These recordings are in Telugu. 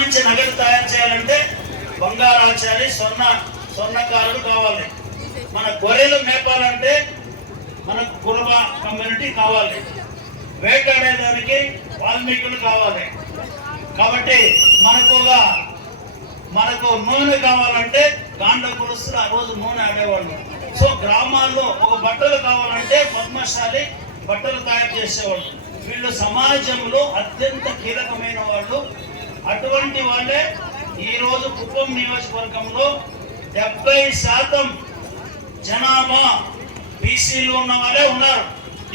నుంచి నగలు తయారు చేయాలంటే బంగారాచారి స్వర్ణకారుడు కావాలి. మన గొర్రెలు మేపాలంటే మనకు కురబ కమ్యూనిటీ కావాలి. వేటాడేదానికి వాల్మీకులు కావాలి. కాబట్టి మనకు నూనె కావాలంటే గాండ కురుస్తులు ఆ రోజు నూనె ఆడేవాళ్ళు. సో గ్రామాల్లో ఒక బట్టలు కావాలంటే పద్మశాలి బట్టలు తయారు చేసేవాళ్ళు. వీళ్ళు సమాజంలో అత్యంత కీలకమైన వాళ్ళు. అటువంటి వాళ్ళే ఈరోజు కుప్పం నియోజకవర్గంలో 70% జనాభా బీసీలు ఉన్న వాళ్ళే ఉన్నారు.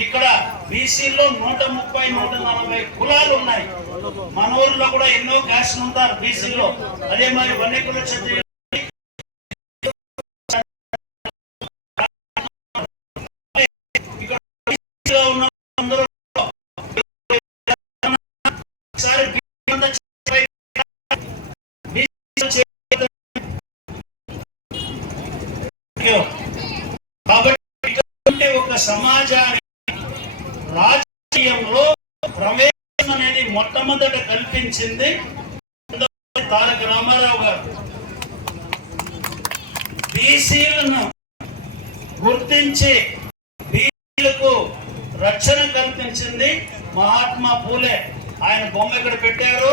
ఇక్కడ బీసీలో 130-140 కులాలు ఉన్నాయి. మన ఊర్లో కూడా ఎన్నో క్యాస్ట్లు ఉంటారు బీసీలో. అదే మరి వన్యకుల క్షత్రియులు కాబట్టి ఒక సమాజాన్ని రాజకీయంలో ప్రవేశం అనేది మొట్టమొదట కల్పించింది తారక రామారావు గారు. బీసీలను గుర్తించి బీసీలకు రక్షణ కల్పించింది మహాత్మా పూలే. ఆయన బొమ్మ ఇక్కడ పెట్టారు.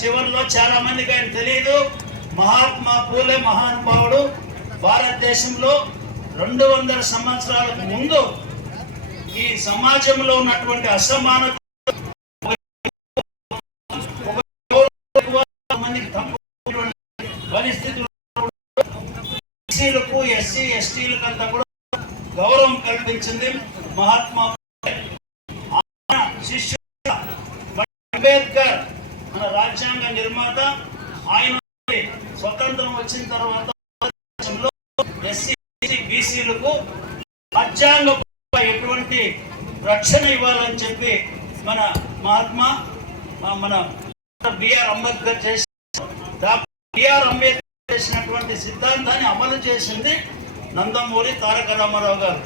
చివరిలో చాలా మందికి ఆయన తెలియదు. మహాత్మా పూలే మహానుభావుడు భారతదేశంలో 200 సంవత్సరాలకు ముందు ఈ సమాజంలో ఉన్నటువంటి అసమానత పరిస్థితులు బీసీలకు ఎస్సీ ఎస్టీలకు అంతా కూడా గౌరవం కల్పించింది మహాత్మా శిష్యుడు అంబేద్కర్, మన రాజ్యాంగ నిర్మాత. ఆయన స్వతంత్రం వచ్చిన తర్వాత ఎస్సీ బీసీలకు రాజ్యాంగ ఎటువంటి రక్షణ ఇవ్వాలని చెప్పి మన మహాత్మా మన బిఆర్ అంబేద్కర్ చేసినటువంటి సిద్ధాంతాన్ని అమలు చేసింది నందమూరి తారక రామారావు గారు.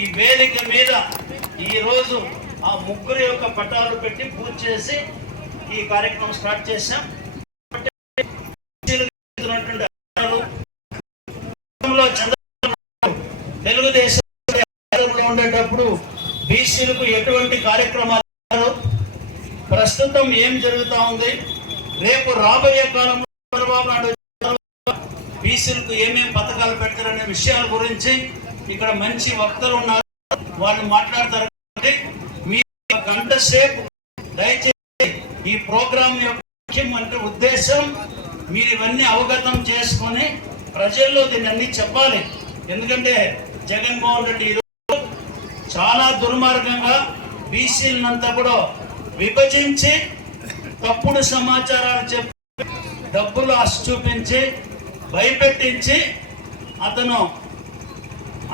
ఈ వేదిక మీద ఈరోజు ఆ ముగ్గురు యొక్క పటాలు పెట్టి పూజ చేసి ఈ కార్యక్రమం స్టార్ట్ చేశాం. తెలుగుదేశంలో ఉండేటప్పుడు బీసీలకు ఎటువంటి కార్యక్రమాలు, ప్రస్తుతం ఏం జరుగుతూ ఉంది, రేపు రాబోయే కాలంలో చంద్రబాబు నాయుడు బీసీలకు ఏమేమి పథకాలు పెడతారనే విషయాల గురించి ఇక్కడ మంచి వక్తలు ఉన్నారు, వాళ్ళు మాట్లాడతారు. మీ గంట సేపు దయచేసి ఈ ప్రోగ్రాం యొక్క ముఖ్యమంటే ఉద్దేశం మీరు ఇవన్నీ అవగతం చేసుకొని ప్రజల్లో దీన్ని అన్ని చెప్పాలి. ఎందుకంటే జగన్మోహన్ రెడ్డి ఈరోజు చాలా దుర్మార్గంగా బీసీలంతా కూడా విభజించి తప్పుడు సమాచారాలు చెప్పి డబ్బులు ఆశ చూపించి భయపెట్టించి అతను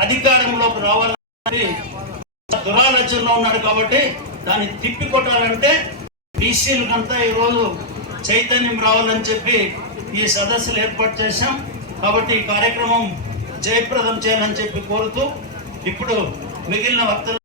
అధికారంలోకి రావాలని దురాలోచనలో ఉన్నాడు. కాబట్టి దాన్ని తిప్పికొట్టాలంటే బీసీలకంతా ఈరోజు చైతన్యం రావాలని చెప్పి ఈ సదస్సులు ఏర్పాటు చేశాం. కాబట్టి ఈ కార్యక్రమం జయప్రదం చేయాలని చెప్పి కోరుతూ ఇప్పుడు మిగిలిన వక్తలు